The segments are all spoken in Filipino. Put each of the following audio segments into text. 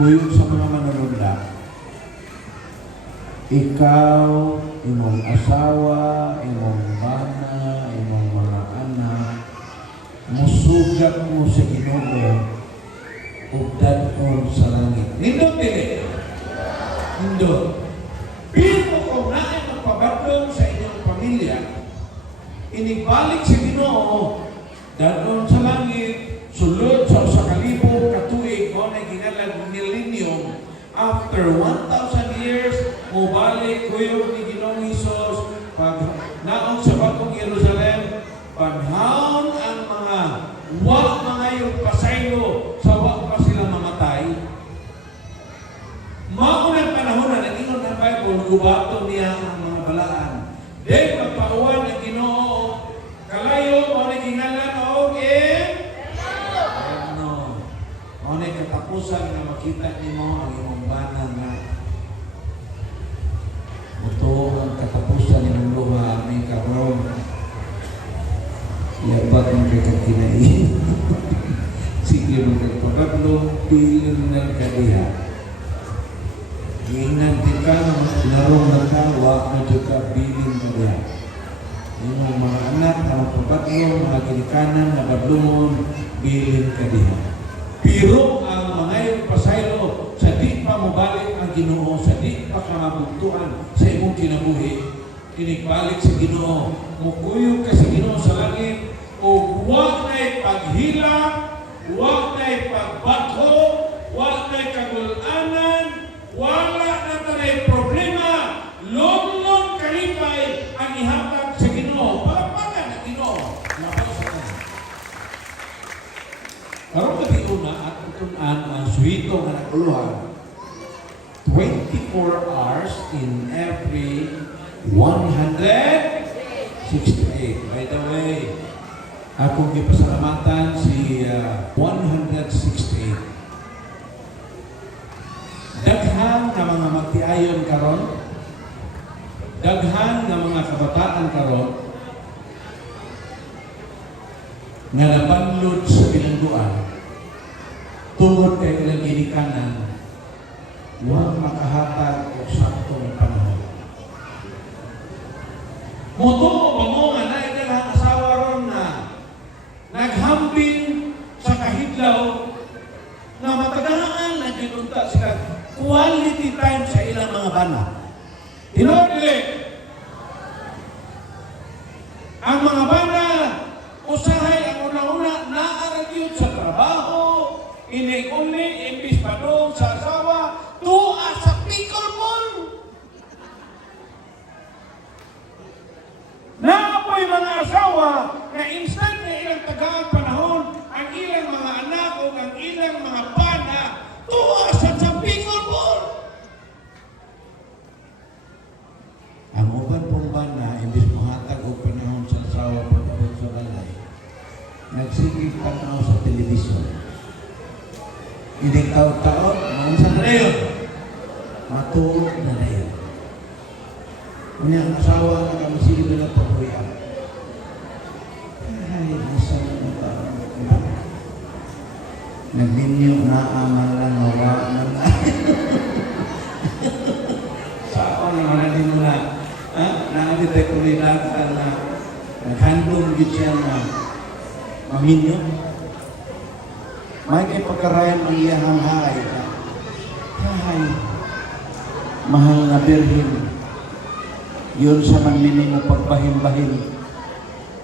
Kuyog sa mga manununda, ikaw, imong asawa, imong bana, imong mga anak, musugat mo sa Ginoo ug dadon sa langit. Nindot dili. Nindot. Pero kung naay magpabadlong sa inyong pamilya, inibalik sa Ginoo, dadon sa langit, sulod sa kalibo katuig o na ginalag millennium, after 1,000 years, mubalik kuyog ni Ginoong Hesus, pag naon sa Bagong Jerusalem, panahon ang mga yung pasaylo sa wa pa sila mamatay. Maunang panahon na nag-ingon ng Bible, gubato niya ang mga balaan. Dahil magpauwan ng Ginoo, kalayo mo na gingalan o ano. O na katapusan na makita nimo ang imong bana nga ito ang katapusan ng luha may karon. Yabat ang kinain. Sige mo kagpagablo, pilin ng kadiha. Inanti ka, larong na tawa, na juga bilin kadiha. Yung mga anak, na magpapaglo, mga kinikanan, na badlumon, bilin kadiha. Pero ang mga yung pasaylo, sa di pa mabalik ang Ginoo, sa di pa kamabugtuan sa imong kinabuhi, kinibalik sa Ginoo, mukuyog ka sa Ginoo sa langit, o huwag na'y paghila, huwag na'y pagbakho, huwag na'y kagulanan, wala na tanay problema, long kalipay ang ihatag sa Ginoo. Palapakan na Ginoo. Karong gabi una at utunan ang suwito nga naguluhan, 24 hours in every 168. By the way, akong gipasalamatan si 168. Daghan na mga magtiayon karon, daghan na mga kabataan karon nga nabanlod sa bilangguan tungod kay ilang ginikanan, huwag makahatag o saktong panahon. Mutuo ba mo nga na ilang asawa ron na naghambing sa kahidlaw na matagaan na ginunta sila quality time sa ilang mga bana. Tinodili. Ang mga bana, usahay ang una-una, naaragyod sa trabaho, inig-uli, imbis pa doon sa asawa, tuwa sa pickleball. Naapoy mga asawa na instant na ilang tagaan panahon, ang ilang mga anak o ang ilang mga bana, tuwa sa pickleball. Ang uban pong bana, imbis mahatag o panahon sa asawa pagpapag sa balay, nagsigig tanaw sa telebisyon. Hindi taon-taon, maunsan na yun. Matulog na yun. Kanya ang asawa na kamasigil na pagkuyan. Ay, nasaan na ba? Nagninyo na amalan, wala na. Saan na natin mo na? Nakalitay ko rin natin na naghandong din siya na maminyo. May kay pagkarayan ang iyahang hay. Hay. Mahal na birhin. Yun sa manmini na pagbahin-bahin.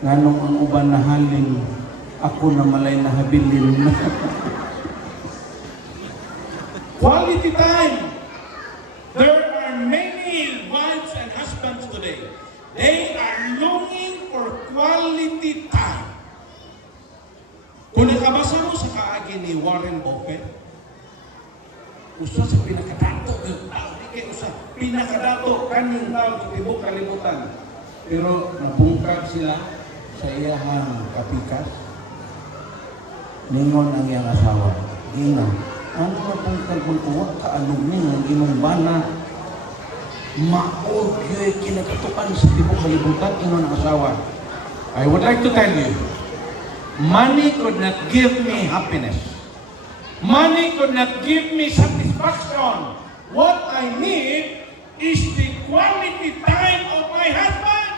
Nganong ang uban na halin, ako na malay na habilin. Quality time. There are many wives and husbands today. They are longing for quality time. Kung nakabasa mo sa kaagi ni Warren Buffett, usa sa pinakadato yung tao, di kayo usa, pinakadato kanyang tao sa tibok kalibutan. Pero nabungkag sila sa iyahang kapikas. Ningon ang iyang asawa, Ina, ano na pong kalbuntuwa ka anong ningon imong bana? Maog yo'y kinakatukan sa tibok kalibutan, ingon ang asawa. I would like to tell you, money could not give me happiness. Money could not give me satisfaction. satisfaction. What I need is the quality time of my husband.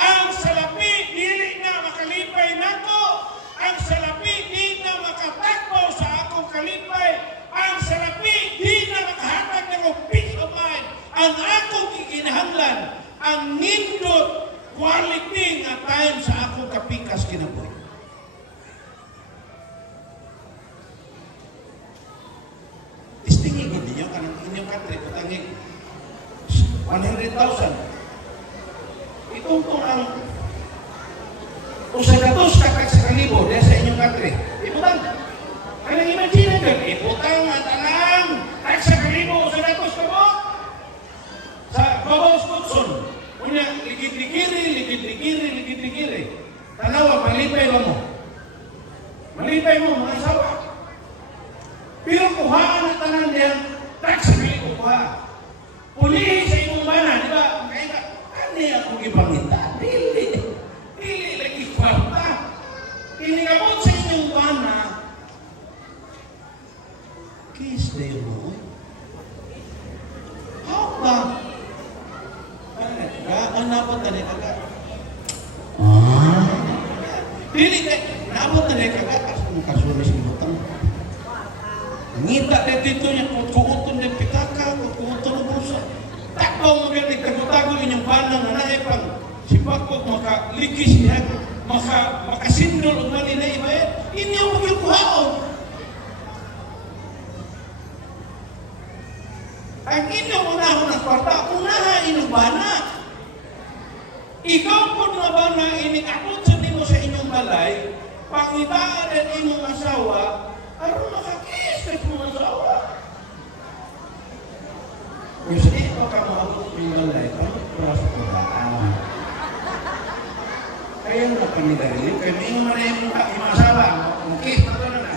Ang salapi, dili na makalipay nako. Ang salapi, di na makatakbo sa akong kalipay. Ang salapi, di na makahatag ng peace of mind. Ang akong kikinahanglan, ang nindot quality nga time sa akong kapikas kinabuhi. Istingi ko ninyo, kanang inyong country, patangin 100,000. Itong ang usagatos kakak sa kalibo dahil sa inyong country. Iputang. Kanang imagine ka, iputang at alang kak sa kalibo usagatos ka mo. Sa Babaw Scotson, una, ligid-ligiri. Tanawa, malipay ba mo? Malipay mo, mga asawa. Pero kuhaan at tanan diyan, kak sa kalibo kuha. Pulihin sa imong bana, di ba? Kaya akong ipangita. Dili lagi kwarta. Inigabot sa inyong bana, kiss day mo. How ba? Napat na rin agad. Dili ka, napat na rin agad. Ang kasulis ng butang. Ngita na dito niya, kukuton ng pitaka, kukuton ng bulsa. Takbaw magaling, tago-tago inyong banang na naipang si Bakok makalikis niya, makasindol o mali na iba eh, inyong magkuhaon. Ang inyong unahon ng kwarta, unaha inyong bana. Ikaw po na bana, inikakot sa nimo sa inyong balay, pangitaan at inyong asawa, aron makakis ka inyong asawa. Kung sa ito ka maabot yung balay, parang kurasa ko ba? Kaya nga kami dahil, kaya may mga yung asawa, kis na ito na.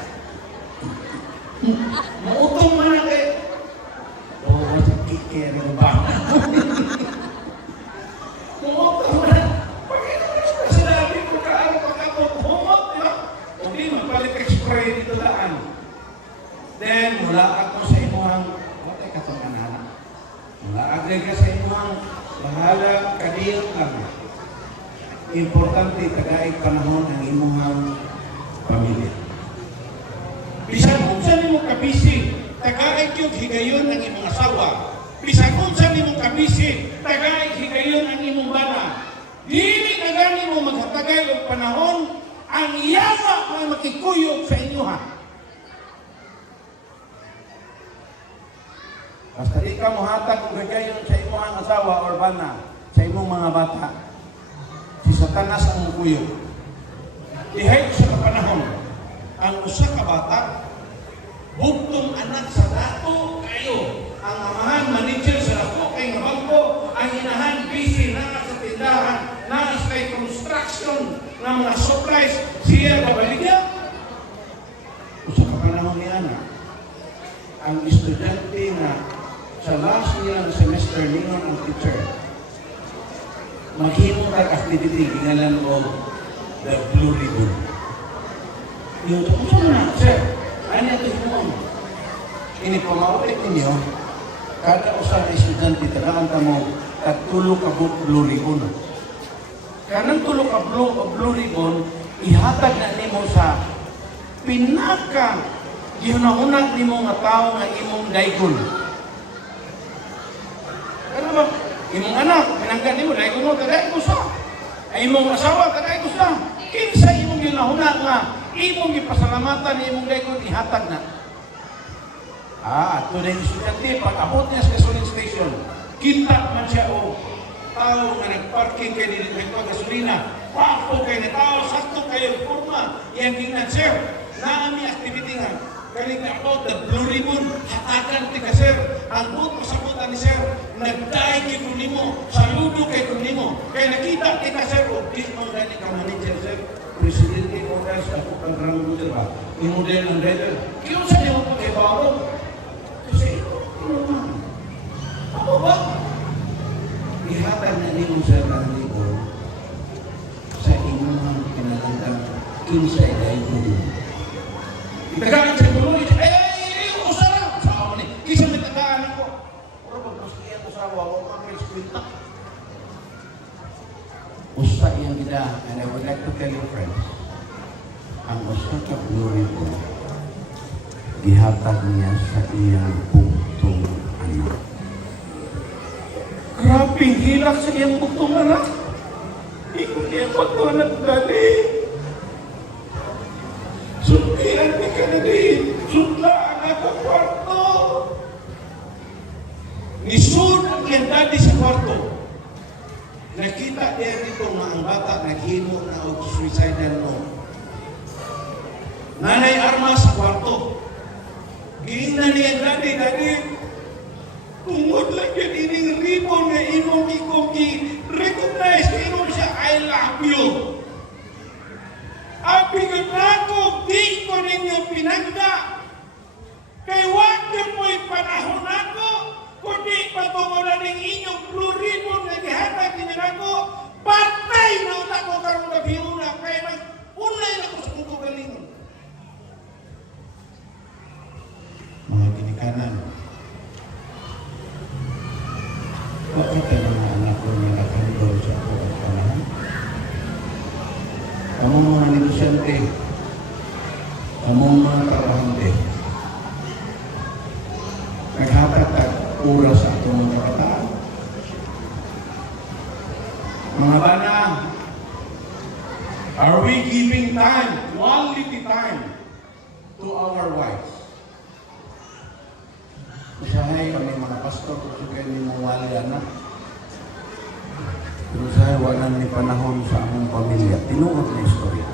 Mautong man na kayo. Oo, sa kikere ng bang. Mautong man na. Pagkita ko sinabi ko kaano pagkakabumot, di ba? Hindi, magpalit spray dito daan. Then, mula ako sa imuhang, okay, katong kanana. Mula ka sa imuhang, bahala, kadiyot lang. Importante, tagaig panahon ang imuhang pamilya. Bisan kung saan mo kabisi, tagaig yung higayon ng imong asawa. Bisan kung saan mo kabisi, tagaig higayon ang imong bana. Dili na gani mo maghatagay og panahon, ang iyawa may makikuyog sa inyo ha. Basta di ka mohatag og higayon sa imong asawa or bana, sa imong mga bata. Si Satanas ang mukuyog. Dihay sa panahon, ang usa ka bata, bugtong anak sa dato kayo. Ang amahan, manager sa dato kay nga bangko, ang inahan, busy na sa tindahan, na sa construction ng mga supplies, siya babaligya. Usa ka panahon ni Ana, ang estudyante na sa last year ng semester ningon ang teacher, maghimo ka activity gingalan o the Blue Ribbon. Yung ito na, sir, ano ito mo? Inipamaulit ninyo, kada usa na estudyante, tagaan ka mo, tulo ka Blue Ribbon. Kanang tulo ka Blue Ribbon, ihatag na nimo sa pinaka gihunahunag nimo nga tao nga imong daygon. Ano ba? Imong anak, pinanggan nimo, daygon mo, tagay ko sa. Ay imong asawa, tagay ko sa. Kinsa imong ginahuna nga, imong gipasalamatan ni imong daygon, ihatag na. Ito na yung estudyante, pag abot niya sa gasoline station, kita man siya o tao nga nagparking kayo nito ito gasolina, pakto kayo na tao, sakto kayo, forma, yan gingan, sir, naami activity nga, kaling na about the Blue Ribbon, hatagan ti ka, sir, ang buot masabutan ni sir, nagdaig kayo kung nimo, saludo kayo kung nimo, kaya nakita kita, sir, o di mo gani ka manager, sir, presidente ko guys, ako kang rang model ba, yung model ng driver, kiyong sa niyo po kayo baro, kasi ito, ako ba? Ihatag na nimo sa kanilibo sa inyong kinagandang kinsay dahil mo. Itagaan sa gulo, asawa, o kapay kwinta. Usta iyang gida, and I would like to tell you friends, ang usta ka Blue Ribbon, gihatag niya sa iyang buktong anak. Grabe, hilak sa iyang buktong anak. Ikaw niya pagtuanak dali. Sumpiran ni ka na din. Sudla ang ako kwarto. Nisud ang iyang dali sa kwarto. Nakita niya dito nga ang bata naghimo na og suicidal note. Nanay armas sa kwarto. Giingnan niya dali. Tungod lang yan ining ribon na imong recognize na imong siya, I love you. Apigon ako, di ko ninyo pinagda. Kay wag yun mo'y panahon ako, kundi patungulan ng inyong blue ribbon na gihatag ninyo ako, patay na utak ko karong gabiuna, kaya nag-unay na ko sa kong galingon. Mga ginikanan, bakit ang mga anak ko na nakandol sa ako at panahon? Kamong mga negosyante, kamong mga trabahante, naghatatag oras sa atong mga kabataan. Mga bana, are we giving time, quality time, to our wives? Usahay kami mga pastor, kung kayo ni mga wali anak. Pero usahay, wala ni panahon sa among pamilya. Tinuot na istorya.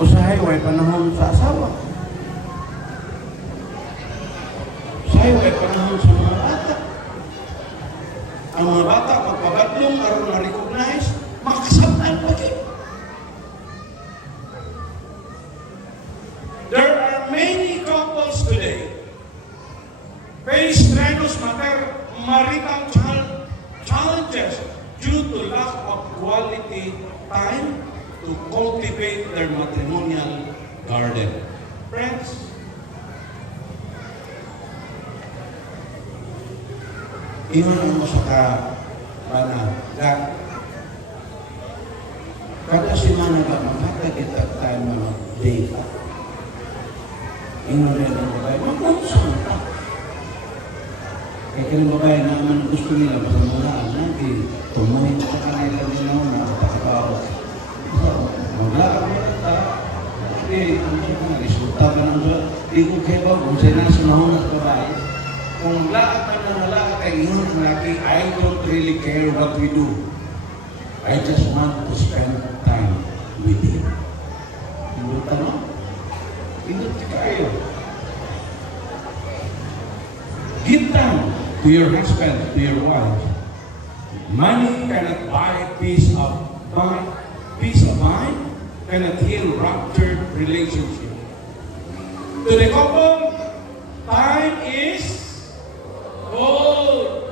Usahay, wala panahon sa asawa. Usahay, wala panahon sa mga bata. Ang mga bata, magpabadlong, aron na-recognize, makasabtan pa kayo. There are many couples today face strenuous marital challenges due to lack of quality time to cultivate their matrimonial garden. Friends, Iyon mo sa kada semana ka maghatag kita tayo mga data. Iyon rin ang babae, magpunsan ka. Kaya kaya babae naman gusto nila pasamulaan natin, tumuhin sa kanila nila na pagkakaw. Maglaan mo na ta. Kasi, ano siya kung nag-resulta ka ng doon, di ko kayo ba kung sa'yo na sumahon at babae. Kung lahat ka na nalakat ay ingat laki, I don't really care what we do. I just want to spend time with him. Hindi tanong? Hindi kayo. Give time to your husband, to your wife. Money cannot buy peace of mind, cannot heal ruptured relationship. To the couple, time is gold.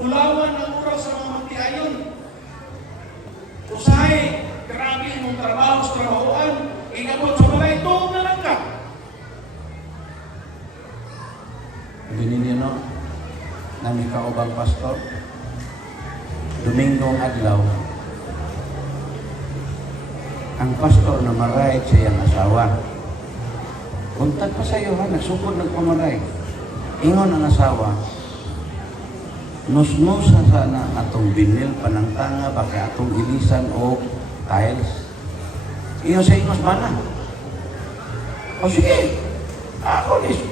ulawan ang oras sa mga magtiayon. Usahay, grabe mong trabaho sa trabahoan, inabot sa balay, tuog na lang ka. Ganyan yun, no? Nami kaubang pastor. Domingong adlaw. Ang pastor na maray sa iyang asawa. Kuntag pa sa iyo, ha? Nagsupod nagpamaray. Ingon ang asawa, nusnusa sana atong binil panangtanga baka atong ilisan o tiles. Iyon sa ingos bana. O sige, ako nis.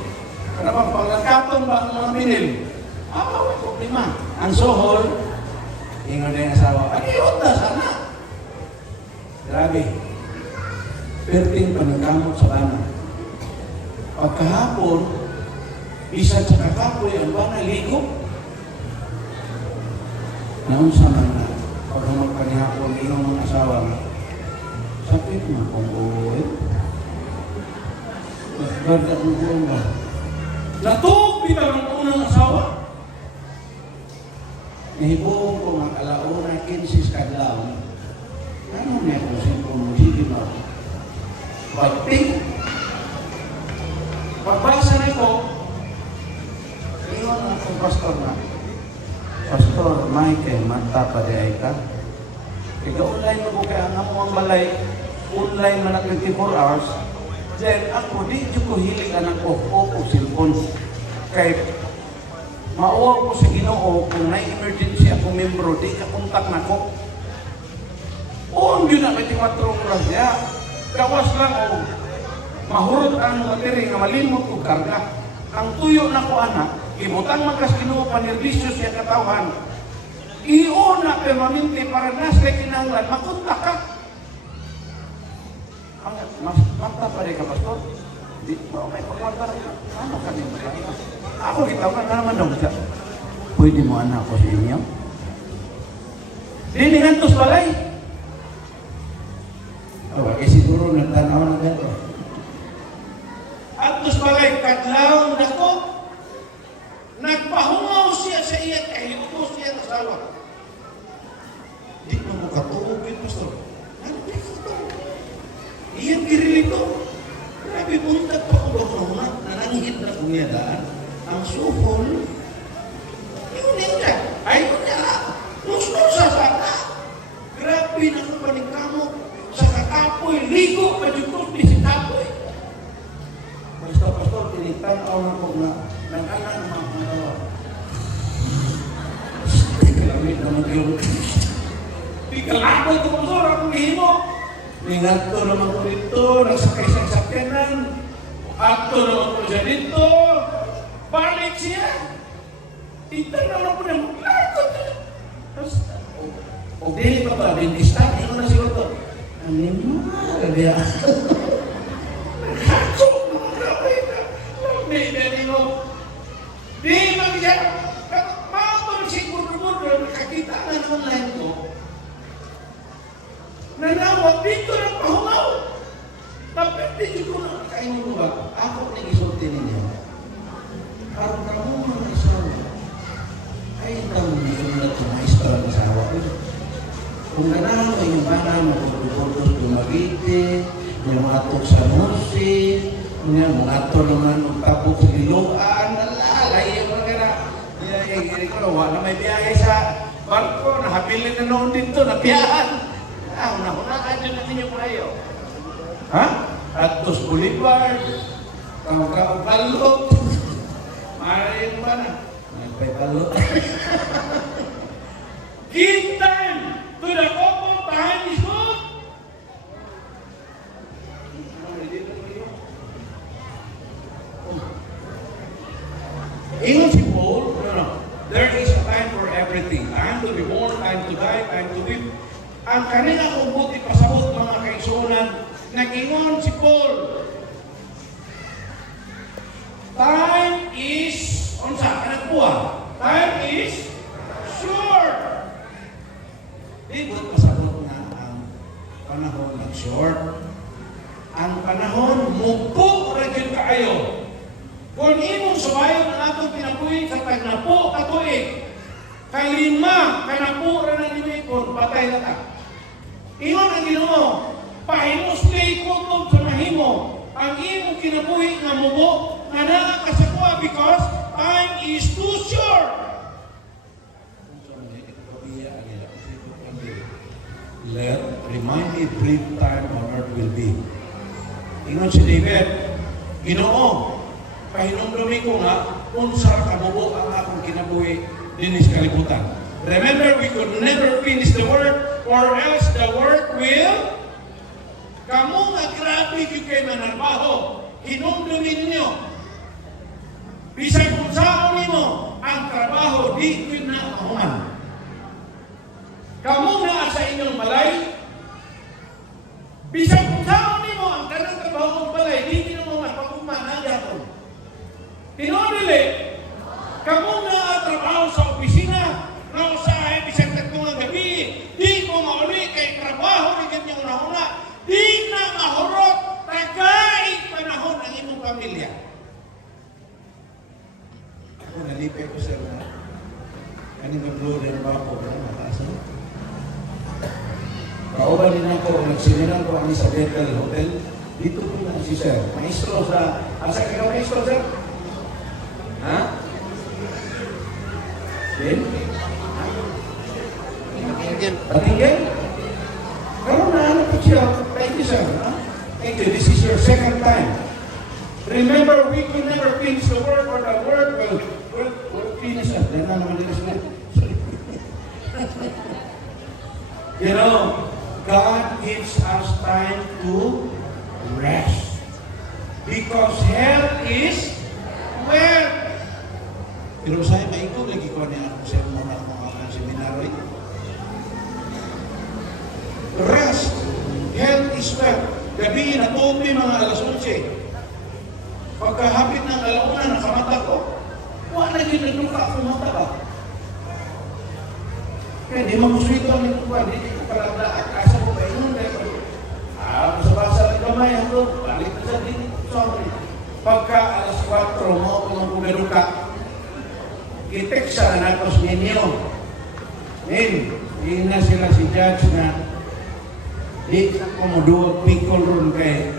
Ano bang pangangkatong ba ang mga binil? Ako, may problema. Ang sohol, ingon din ang asawa, aniot na sana. Grabe. Perting panangkamot sa bana. Pagkahapon, bisan sa kakapoy ang bana ligo. Naunsa man na, pag magpanihapon, inong mga asawa, sakit mo kung uwi. Nagbarda ang buong ba? Natuog kita ng unang asawa. Nahibuong ko mga alauna, 15 kadlaw. Ano niya kung sino kung sige mo? Pagting. pagbasa nito, ingon ang pastor na, Pastor Michael, mata pa di ay ka. Ika-online mo ko kaya nga mo ang balay, online man ang 24 hours, then ako, di ko hilig anak ko, o cellphone. Kaya, mauwa ko sa Ginoo, kung na-emergency ako membro, di ka kontak na ko. O, yun na, may 24 oras niya. Gawas lang, o, mahurot ang materi nga malimot ko karga. Ang tuyo na ko anak, ibutang magkas Ginoo panerbisyo siya katawan. Iyo na permanente para nas kay kinahanglan makontak ka. Mas mata pa rin ka, Pastor. Di ba may pagkakar ka? Ano ka din ba? Ako gitaw ka naman daw siya. Pwede mo anak ko sa inyo? Dini ngantos balay. Okay, siguro nagtanaw na gano'n. At tos balay, kadlaw na ko. Nagpahungaw siya sa iya, kahit ko siya nasawa. Di mo makatuog yun, Pastor. Ano ba ito? Iyan kirilito. Grabe punta pa ko ba nananghid na kumiyadaan. Ang sufol, yun ka. Ay, yun niya. Nusnos sa sana. Grabe na ko panikamo sa kakapoy. Ligo pa dito ni si Tapoy. Basta, Pastor, tinitanaw na ko na nag-anak ng mga kanawa. Kalamit naman yun. Ikaw ito, Pastor, akong himo. Ningat ko naman ko dito, nagsakay sa sakyanan. Ato naman po siya dito. Balik siya. Ito naman po niya maglakot. Tapos, O dili pa ba, dentista, ino na siguro to. Ano mo? Kaya, ako, grabe na. Lamay na niyo. Di man siya. Maapang siguro-guro, nakakita na ng online ko. Nanawag dito ng pahumaw. Napindi ko na. kain mo ba? Ako nag-isulti ninyo. Parang ka mo mga isawa. Ay, kami nito na tumaista lang asawa ko. Kung ganahan mo yung mana mo, pupuntos dumagiti, yung matok sa musi, yung matok naman magtapok sa iluan, alalay yung mga na. Hindi ko, wala may biyahe sa barko, nakabilin na noon dito, nabiyahan. Una-una ka dyan natin yung kayo. Ha? Atos Boulevard, Tawag Balot, Marin ba na? Nagpay balot. Give time to the couple behind his foot. Ingon si Paul, no. There is a time for everything. Time to be born, time to die, time to live. Ang kanina kong buti pasabot mga kaigsunan, nag-ingon si Paul. Time is, unsa, kanagpuan. Time is short. Di ba't pasabot na ang panahon nag-short? Ang panahon, mupo ra gyud kaayo. Kung imong sumayon ang atong pinabuhi sa tagnapo katuig, kalima kanapo ra na nimipon, patay na ta. Ingon ang Ginoo, pahimusli kutob sa mahimo ang imong kinabuhi nga mubo nga naa ka sa kuha because time is too short. Let remind me brief time on earth will be. Ingon si David, Ginoo, pahinumdumi ko nga unsa ka mubo ang akong kinabuhi dinis kalibutan. Remember, we could never finish the work or else the work will kamu nga grabe gyud kay manarbaho. Hinumdumi ninyo. Bisag kung saan nimo ang trabaho di gyud na mahuman. Kamu nga sa inyong balay, bisag kung saan nimo ang kanang trabaho ng balay, di gyud mo mapagkuman ang yapon. Tinodili, kamu nga trabaho sa opisina, na usahay bisag tatong gabi, di mo mauli kay trabaho ni ganyang nahuna, di na mahurot, tagaig panahon ang imong pamilya. Ako nalipay ko sa mga kaning mag-loader ba ako na mataas na? Kauban din ako, nagsimilan ko ang sa Bethel Hotel. Dito po na si Sir. Maestro sa... Asa ka maestro, Sir? Ha? Then? Patingin? Karoon na ano po siya. Thank you, Sir. Thank you. This is your second time. Remember, we will never finish the work or the work will finish us. Dahil na naman nila sila. Sorry. You know, God gives us time to rest. Because health is wealth. Pero saya maikot lagi ko niya ako sa mga seminary. Rest. Health is wealth. Gabi na tupi mga alas 11. Pagkahapit ng alauna, nakamata ko. Wala na yun, nagluka ako mata ba? Kaya di mamuswito ang nagluka, di ko palaglaan. Asa ko ba yun? Basa-basa ng kamay ako, balik na sa din. Sorry. Pagka alas 4, mo ako ng pumeruka, kiteksa na natos ninyo. Hindi na sila si Judge na di ko mo duwag pikol ron kay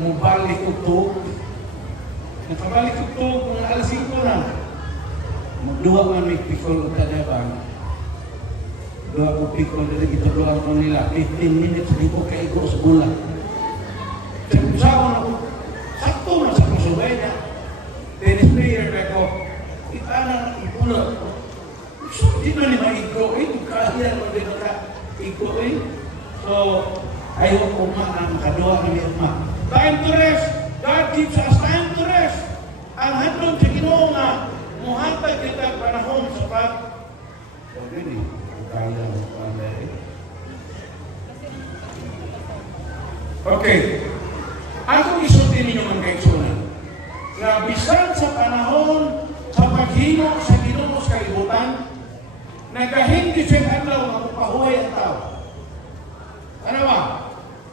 mubalik ko to. Nakabalik ko to kung alas 5 na. Magduwa man may pikol o tadabang. Duwa ko pikol na ituduan ko nila. 15 minutes, di ko kaigo sa bulan. Sabi ako, sakto na sa kasubay niya. Tennis player na ako. Kita na ipulot. So, di na ni maigo. Kaya mo din ka igo eh. So, ayaw ko ang kaduwa ni Irma. Time to rest. God gives us time to rest. Ang handong sa Ginoo nga, muhatag kita panahon sa pag. Okay, ni. Kaya mo pa Okay. Ako isulti ninyo mga kaigsunan. Na bisan sa panahon sa paghimo sa Ginoo sa kalibutan, nagahindi siya adlaw nga mapahuway ang tao. Ano ba?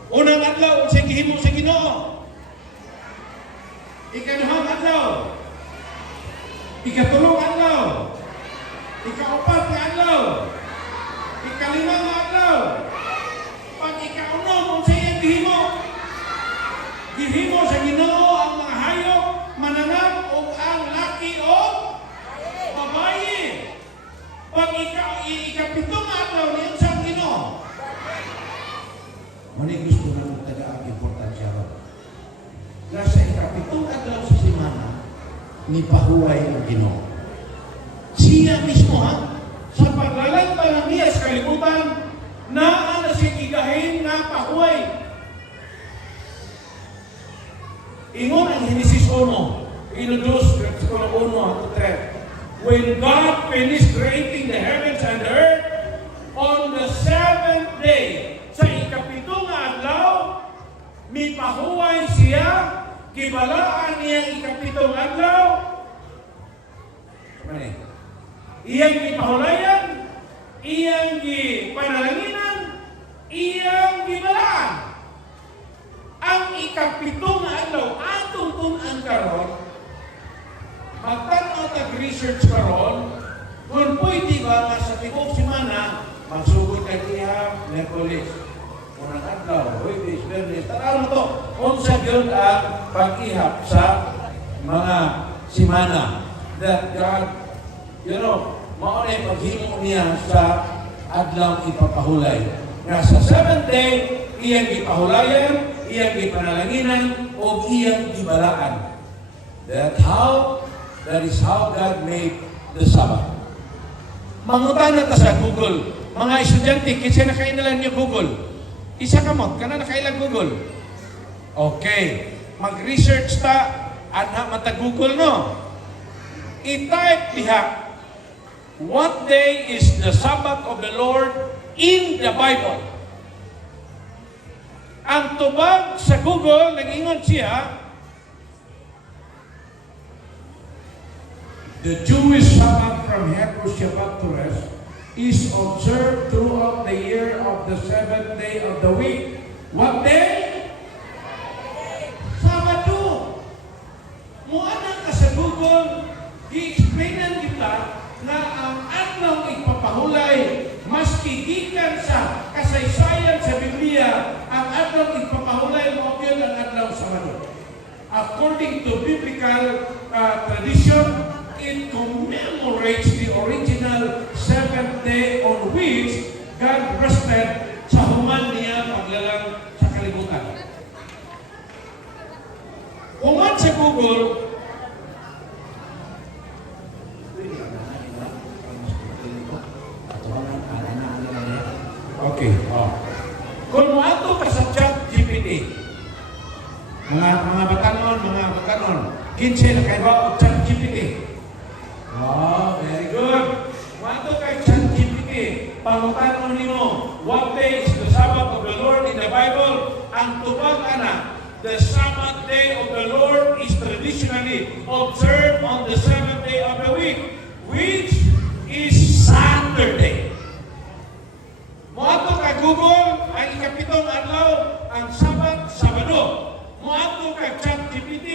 Unang adlaw sa gihimo sa Ginoo. Ikaduhang adlaw. Ikatulong adlaw. Ikaapat na adlaw. Ikalimang adlaw. Pag ikaunom kung sa iyang gihimo. Gihimo sa Ginoo ang mga hayop, mananap o ang laki o babae. Pag ikapitong adlaw niyan sa Ginoo. Mani gusto na magtaga ang importansya ron. Nasa ikapitong adlaw sa simana, ni pahuway ang Ginoo. Siya mismo sa paglalagban ng niya sa kalibutan, na ang siya gigahin na pahuway. Ingon ang Genesis 1, introduce ko na 1 when God finished creating the heavens and the earth on the seventh day, sa ikapitong adlaw, mipahuway siya, gibalaan niyang ikapitong adlaw. Iyang gipahulayan, iyang gipanalanginan, iyang gibalaan. Ang ikapitong adlaw, atong tunan karon, magtanaw tag-research karon, kung pwede ba nga sa tibok simana, magsugod kay Ihap, Merkulis. Unang adlaw, Huwebes, Biyernes, tanaw to, kung sa yun ang pag-ihap sa mga simana. That God, maunay paghimo niya sa adlaw ipapahulay. Nga sa 7th day, iyang ipahulayan, iyang ipanalaginan, o iyang ibalaan. That is how God made the Sabbath. Mangutana ta sa Google. Mga estudyante, kinsa na kainalan niyo Google? Isa kamot, kana na kailang Google. Okay. Mag-research ta, anha mata Google no. I-type diha, what day is the Sabbath of the Lord in the Bible? Ang tubag sa Google, nag-ingon siya, the Jewish Sabbath from Hebrew Shabbat to rest is observed throughout the year of the 7th day of the week. What day? Sabado. Muanang ka sa Google, i-explainan kita na ang adlaw ipapahulay, maski gikan sa kasaysayan sa Biblia, ang adlaw ipapahulay mo yun ang adlaw according to biblical tradition, it commemorates the original seventh day on which God rested sa human niya paglalang sa kalibutan. Human sa Google, okay. Kung maato ka sa ChatGPT, mga batanon, 15 na kayo ba o ChatGPT? Very good. Maato kay ChatGPT, pangutanon nimo, what day is the Sabbath of the Lord in the Bible? Ang tubag ana, the Sabbath day of the Lord is traditionally observed on the seventh day of the week, which is Saturday. Moato kay Google, ang ikapitong adlaw, ang Sabat, Sabado. Moato kay ChatGPT,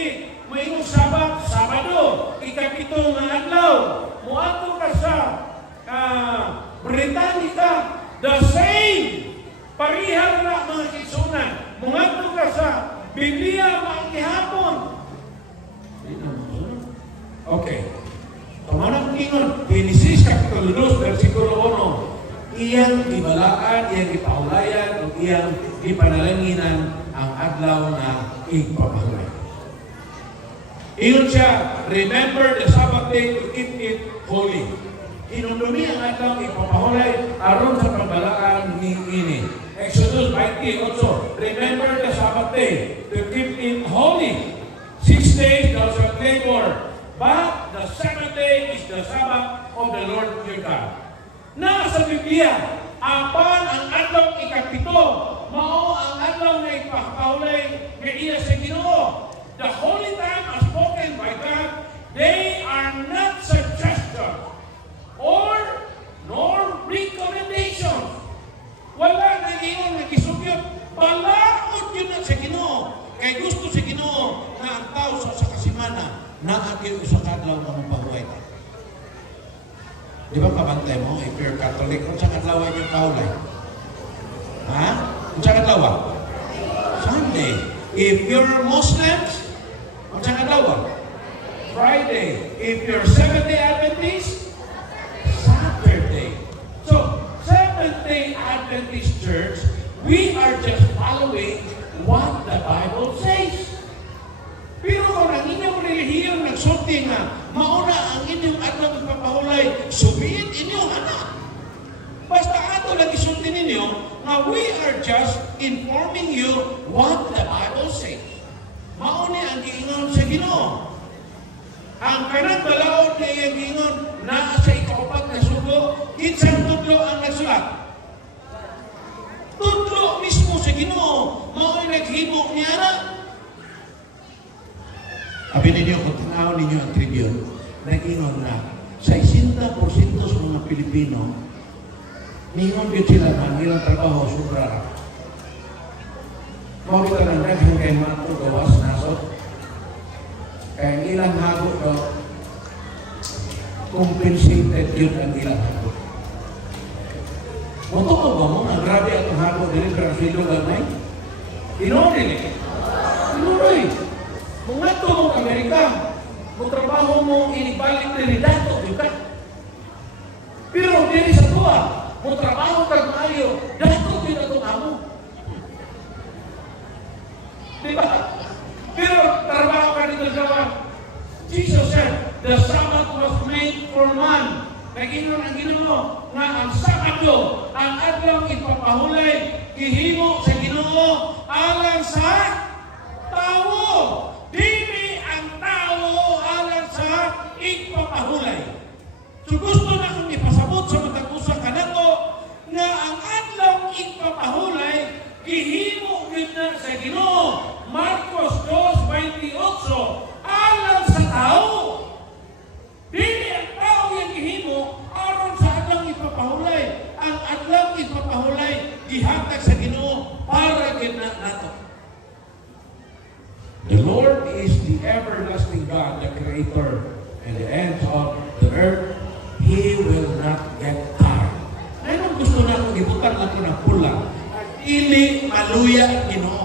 mayroong Sabat, Sabado. Ikapitong adlaw. Moato ka sa Britannica, the same. Parihang na mga kisunan. Moato ka sa Biblia, mga kihapon. Okay. Kamanang ingon, Genesis Kapitulo 2, versikulo 1. Iyang ibalaan, iyang ipahulayan, o iyang ipanalanginan ang adlaw na ipapahulay. Iyon siya, remember the Sabbath day to keep it holy. Inundumi ang adlaw ipapahulay aron sa pagbalaan ni ini. Exodus 20 also, remember the Sabbath day to keep it holy. 6 days thou shalt labor, but the seventh day is the Sabbath of the Lord your God. Na sa Biblia, apan ang adlaw ikapito, mao ang adlaw na ipapahulay nga iya sa Ginoo. The holy time as spoken by God, they are not suggestions or nor recommendations. Wala na ingon nga gisugyot, balaod yun na sa Ginoo. Kay gusto sa Ginoo na ang tao sa kasimana na ating usa ka adlaw nga mapahuway ta. Di ba kabantay mo, if you're Catholic, kung saan adlaw yung paulay? Ha? Kung saan adlaw? Sunday. If you're Muslims, kung saan adlaw? Friday. If you're Seventh-day Adventist, Saturday. So, Seventh-day Adventist Church, we are just following what the Bible says. Pero kung ang inyong relihiyong nagsulti nga, mauna ang inyong adlaw magpapahulay, subiit inyong anak. Basta ato lagi sulti ninyo, nga we are just informing you what the Bible says. Mauna ang giingon sa Ginoo. Ang kanang balaod na iyang giingon, naa sa ikaupat na sugo, kinsang tudlo ang nagsulat. Tudlo mismo sa Ginoo, mauna naghimo niya na. Abi ninyo, kung tanaw ninyo ang Tribune, nag-ingon na, 60% sa mga Pilipino, ningon yun sila na ang ilang trabaho sobra. Kung kita na naghang kay Mato gawas nasot, kaya ang ilang hago ko, compensated yun ang ilang hago. Kung ito ba mo, ang grabe ang hago din, pero silong gamay, inunin eh. Inunin. Kung nato mong Amerika, kung trabaho mo inibalik na dato juga. Pero dili sa tuwa, kung trabaho kag maayo, dato din atong amo. Diba? Pero trabaho ka dito sa Jesus said, the Sabbath was made for man. Nag-inon ang Ginoo nga ang Sabado, ang adlaw ipapahulay, gihimo sa Ginoo alang sa tao. Dili ang tao alang sa ipapahulay. So gusto na kong ipasabot sa matag usa kanato nga ang adlaw ipapahulay gihimo gyud na sa Ginoo. Marcos 2:28 alang sa tao. Dili ang tao yang gihimo aron sa adlaw ipapahulay. Ang adlaw ipapahulay gihatag sa Ginoo para gyud na nato. The Lord is the everlasting God, the Creator, and the ends of the earth. He will not get tired. Anong gusto na kung ibutan natin ng pula? Dili maluya ang Ginoo.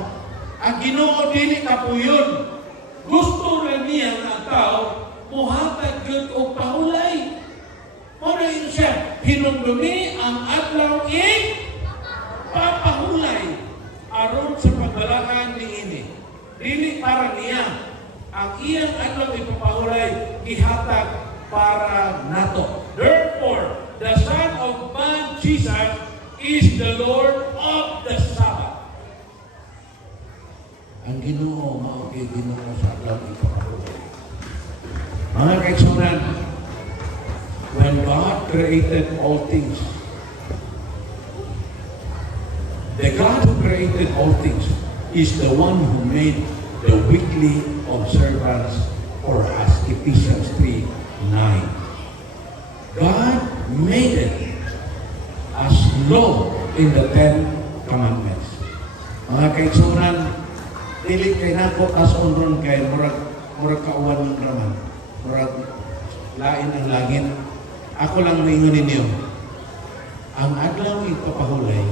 Ang Ginoo dili kapuyon. Gusto lang niya ang tao, muhatag yun o pahulay. Muna yun siya, hinumdumi ang adlaw papahulay aron sa pagbalaan ni ini. Dili para niya. Ang iyang adlaw ipapahulay, ihatag para nato. Therefore, the Son of Man, Jesus, is the Lord of the Sabbath. Ang Ginoo mao kay Ginoo sa adlaw ipapahulay. Mga kaigsunan, when God created all things, the God who created all things is the one who made the weekly observance for us, Ephesians 3:9. God made it as law in the 10 Commandments. Mga kaigsunan, dili kay nako as onron kay murag kauwan ng raman. Murag lain ang langit. Ako lang maingon ninyo. Ang adlaw ipapahulay,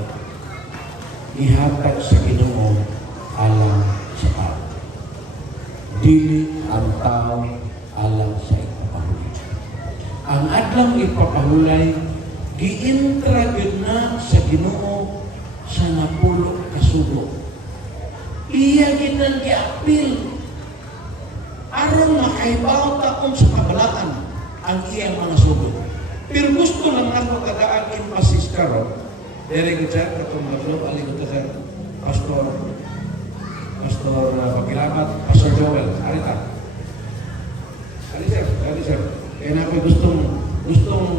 ihatag sa Ginoo alang sa tao. Dili ang tao alang sa ipapahulay. Ang adlaw ipapahulay, giintra gyud na sa Ginoo sa napulo ka sugo. Iya ginang giapil aron makaibaw ta sa kabalaan ang iyang mga sugo. Pero gusto lang ako tagaan emphasis karon. Dere ko siya, katong maglo, aling ko sa Pastor Pagilamat, Pastor Joel, arita. Ali sir. Kaya na ako gustong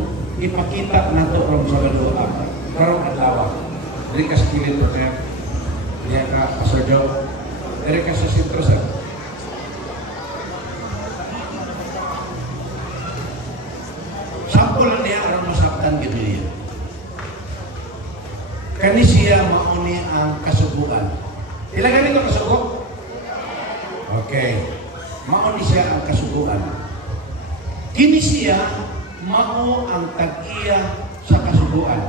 ipakita na ito from sa Galua. Karong adlaw. Dere ka sa kilid ko sir. Diya ka, Pastor Joel. Dere ka sa sentro sir. Sample lang niya, aron masabtan gid niya. Kani siya mauni ang kasubuan. Ilagan nito kasugo? Okay. Mauni siya ang kasubuan. Kini siya mao ang tag-iya sa kasubuan.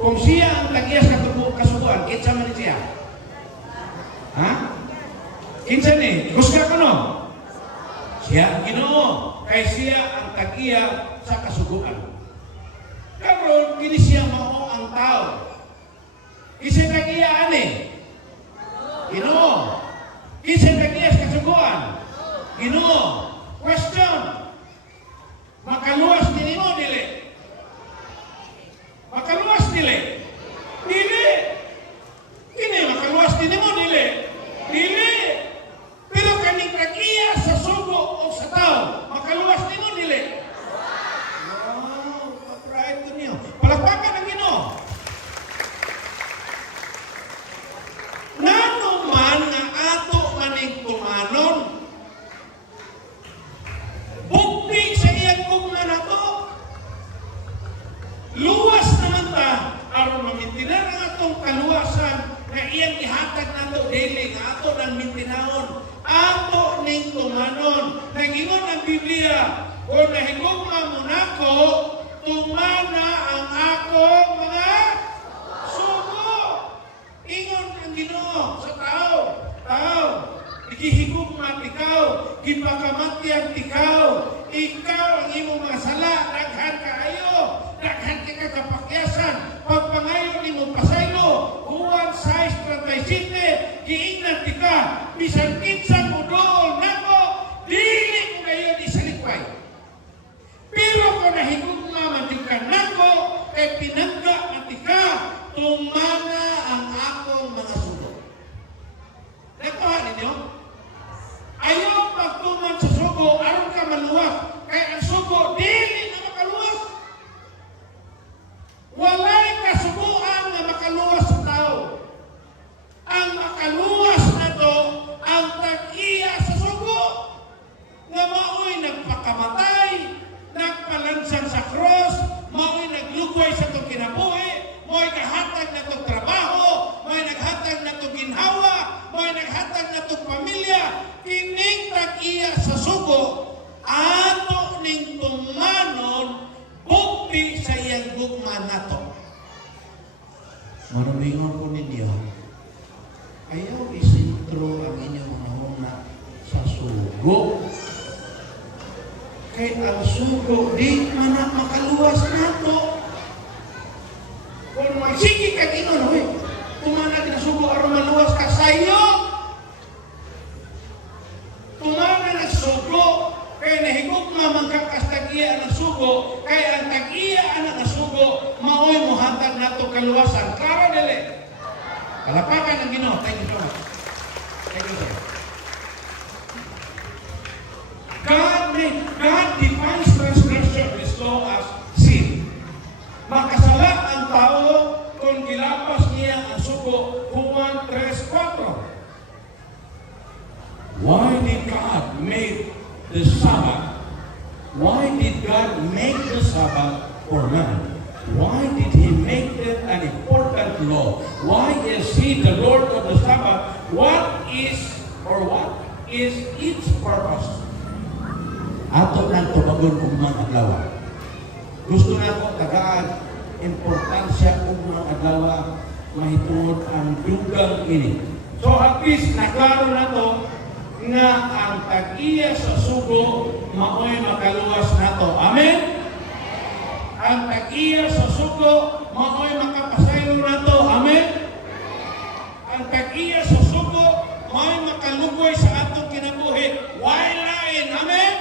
Kung siya ang tag-iya sa kasubuan, kinsa man siya? Ha? Kinsa ni? Gusto ko no? Siya ang Ginoo. Kay siya ang tag-iya sa kasubuan. Karon kini siya mao ang tao. Isa tag-iya ani? Ginoo. Isa tag-iya sa kasubuan? Ginoo. Question. Makaluwas ni mo dili? Makaluwas dili? Dili. Kini makaluwas ni mo dili? Dili. Pero kaning tag-iya sa sugo o sa tao, makaluwas ni mo dili? Wow, pa-pride ko niyo. Palakpakan ang Ginoo. Ngano man nga ato maning tumanon, bukti sa iyang kugma na to, luwas naman ta, aron mamintinan ang atong kaluwasan na iyang ihatag nato daily, nga ato nang mintinahon, ato ning tumanon. Nagingon ang Biblia, kung nahigugma mo nako, tumana ang akong mga sugo. Ingon ang Ginoo sa tao. Ikihigugma tikaw, gipakamatyan tikaw. Ikaw ang imong mga sala, daghan kaayo, daghan ka kapakyasan. Pagpangayon imong pasaylo, Juan 6:37, giingnan tika, bisan kinsa mo doon nako, dili ko ngayon isalikway. Pero kung nahigugma man tika nako, kay pinangga man tika, tumana ang akong mga sugo. Nakuha ninyo? Ayaw pagtuman sa sugo, aron ka maluwas. Kaya ang sugo, dili na makaluwas. Walay kasubuan na makaluwas sa tao. Ang makaluwas na to, ang tag-iya sa sugo, nga mao'y nagpakamatay, nagpalansan sa cross, mao'y naglugway sa itong kinabuhi, mao'y kahatag na itong trabaho, mao'y naghatag na itong ginhawa, mao'y naghatag na itong pamilya. Kining tag-iya sa sugo, ato ning tumanon, bukti sa iyang gugma nato. Marumingon po ninyo, ayaw isintro ang inyong mga huna sa sugo. sugo, di man na makaluwas nato. Kung magsigi ka ginon, huy, tumana na sugo aron maluwas ka sayo. Tumana na sugo, kaya nahigugma man ka kas tag-iya ang sugo, kaya ang tag-iya ang sugo, maoy muhatag nato kaluwasan. Klaro dili. Palapakan ang Ginoo. Thank you so much. Thank you, sir. God defines transgression of His law as sin. Makasala ang tao kung gilapas niya ang sugo. Juan 3:4. Why did God make the Sabbath? Why did God make the Sabbath for man? Why did He make it an important law? Why is He the Lord of the Sabbath? What is its purpose? Ato ng tubagon kung mga adlaw. Gusto na ko tagaan importansya kung mga adlaw mahitungod ang dugang ini. So at least naklaro na to nga ang tag-iya sa sugo maoy makaluwas nato. Amen? Ang tag-iya sa sugo maoy makapasayo nato. Amen? Ang tag-iya sa sugo maoy makalugoy sa atong kinabuhi. Why lain? Amen?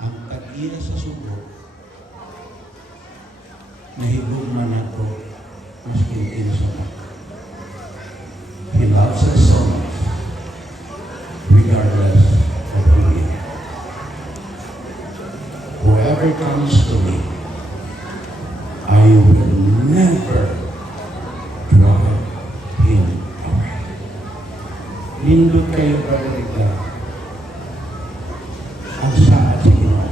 Ang tag-iya sa sugo nahigugma nato maski kinsa. He loves us so much, regardless of who we are. Whoever comes to me, I will never drive him away. Nindot kayo paralita ang saad sa Ginoo.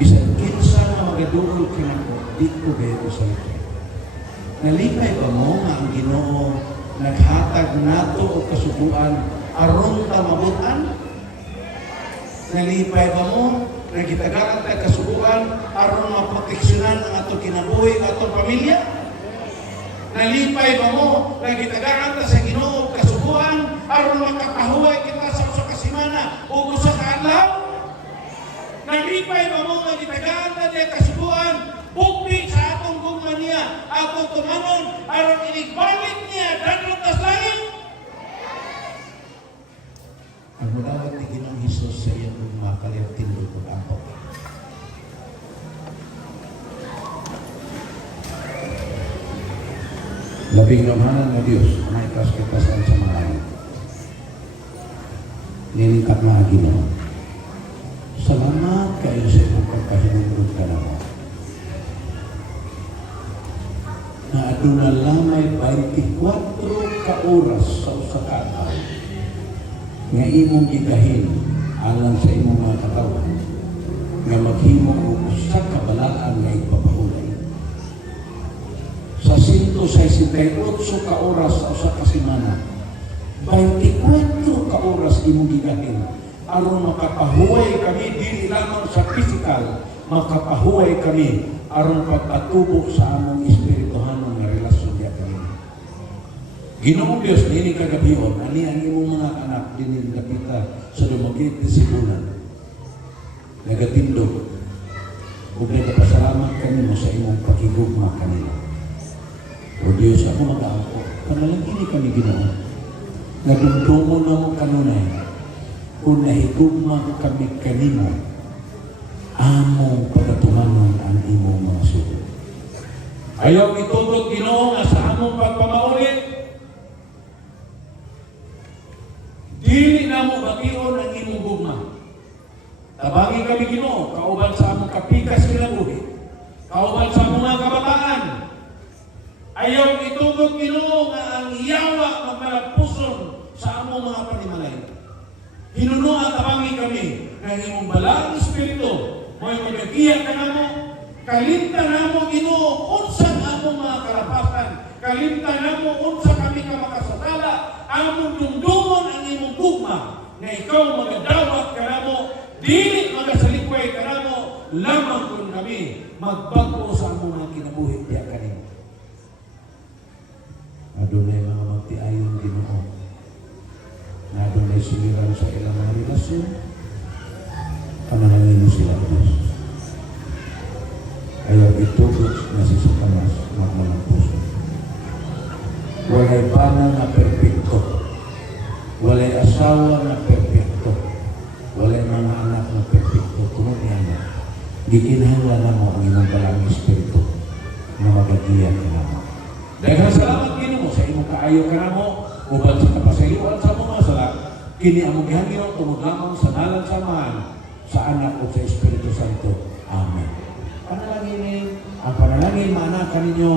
Bisan kinsa na magaduol ka na ko, di ko gayo sa ito. Nalipay ba mo nga ang Ginoo naghatag nato o kasubuan aron ta mabutan? Nalipay ba mo nagitagaan ta kasubuan aron maproteksyonan ang ato kinabuhi ato pamilya? Nalipay ba mo nagitagaan ta sa Ginoo kasubuan aron makapahuway kita sa usa ka semana o usa ka adlaw? Nalipay ba mo nagitagaan ta diya kasubuan bukti sa atong gugma niya, atong tumanon, aron inigbalik niya, danlog tas langit. Ang mulawat ni Ginoong Hesus sa iyang gugma, kaliyang tindog ko ang pag. Labing lamanan na Diyos, may kaskatasan sa mga anak. Nilingkat na Ginoo. Salamat kayo sa iyong pagkahinugod ka na mo. Na aduna lamay 24 ka oras sa usa ka adlaw nga imong gigahin alang sa imong mga katawan nga maghimo og usa ka balaan nga ipapahulay. Sa 168 ka oras sa usa ka semana, 24 ka oras imong gigahin aron makapahuway kami dili lamang sa physical, makapahuway kami aron pagpatubo sa among espirituhanong nga relasyon diya kami. Ginoong Dios, nini kagabion, ani ang imong mga anak dinil napita sa dumagit ni Sibunan. Nagatindog. Ug nagpasalamat kami mo sa imong pakigugma kanila. O Diyos, ako mag-aampo. Panalangini kami Ginoo. Nagdumdumon na mo kanunay. Kung nahigugma kami kanimo, among pagatumanon ang imong mga sugo. Ayaw itutog Ginoo nga sa among pagpamauli. Dili na mo bagion ang imong gugma. Tabangi kami Ginoo, kauban sa among kapikas kinabuhi, kauban sa among mga kabataan. Ayaw itutog Ginoo nga ang yawa magmalagpuson sa among mga panimalay. Hinunuan tabangi kami ng imong balang espiritu. Mo'y magagiya ka na mo, kalimtan na mo Ginoo, unsa among mga karapasan, kalimtan na mo unsa kami ka makasasala, among dumdumon ang imong gugma, na ikaw magadawat ka na mo, dili magasalikway ka na mo, lamang kung kami magbago sa among mga kinabuhi diya kanimo. Adunay mga magtiayon Ginoo. Adunay suliran sa ilang mga relasyon. sila Diyos. Kaya itugot na si Satanas magmalang puso. Walay bana na perpekto. Walay asawa na perpekto. Walay mga anak na perpekto. Tunod niya na. Gikinahanglan na mo ang imong dalang espiritu na magagiyan ka na mo. Dahil salamat Ginoo sa imong kaayo ka na mo, uban sa kapasayuan sa mga sala, kini among gihangyo tungod lamang sa ngalan sa Ama, sa Anak o sa Espiritu Santo. Amen. Panalangin ang panalangin maanakan ninyo